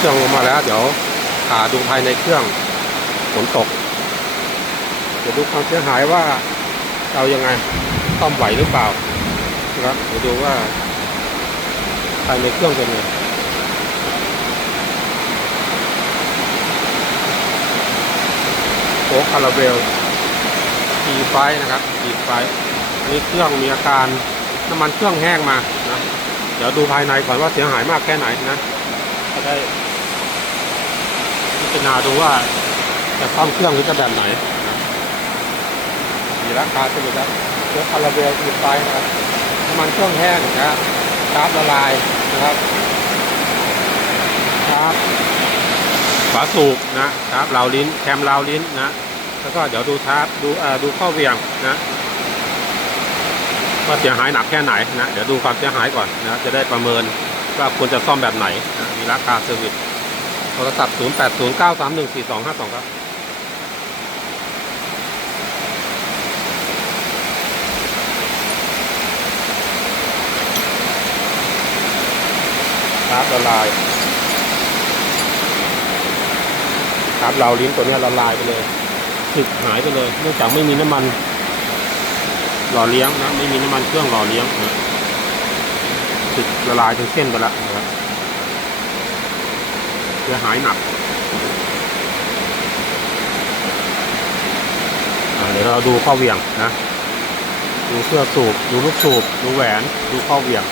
เครื่องลงมาแล้ว เดี๋ยวหาดูภายในเครื่องฝนตกเดี๋ยวดูความเสียหายว่าเรายังไงซ่อมไหวหรือเปล่านะครับเดี๋ยวดูว่าภายในเครื่องเป็นไงโค้คาราเบลอีไฟนะครับอีไฟอันนี้เครื่องมีอาการน้ำมันเครื่องแห้งมานะเดี๋ยวดูภายในก่อนว่าเสียหายมากแค่ไหนนะจะได้ จารณาดูว่าจะซ่อมเครื่องหรือจะแบบไหนมีราคาใช่ไหมครับเชื้อคาราเบลอีไฟนะครับน้ำมันเครื่องแห้งนะชาร์จละลายนะครับชาร์จฝาสูบนะชาร์จราวลิ้นแคมราวลิ้นนะ แล้วก็เดี๋ยวดูชาร์จดูเอ่อดูข้อเวียงนะว่าเสียหายหนักแค่ไหนนะ เดี๋ยวดูความเสียหายก่อนนะจะได้ประเมินว่าควรจะซ่อมแบบไหนนะมีราคาเซอร์วิส โทรศัพท์ 0 8 0 9 3 1 4 2 5 2 ครับครับละลายครับเราลิ้นตัวนี้ละลายไปเลยสึกหายไปเลย เนื่องจากไม่มีน้ำมัน หล่อเลี้ยงนะ ไม่มีน้ำมันเครื่องหล่อเลี้ยงนะสึกละลายทั้งเส้นไปแล้ว เสียหายหนักเดี๋ยวเราดูข้อเวียงนะ ดูเสื้อสูบ ดูลูกสูบ ดูแหวน ดูข้อเวียง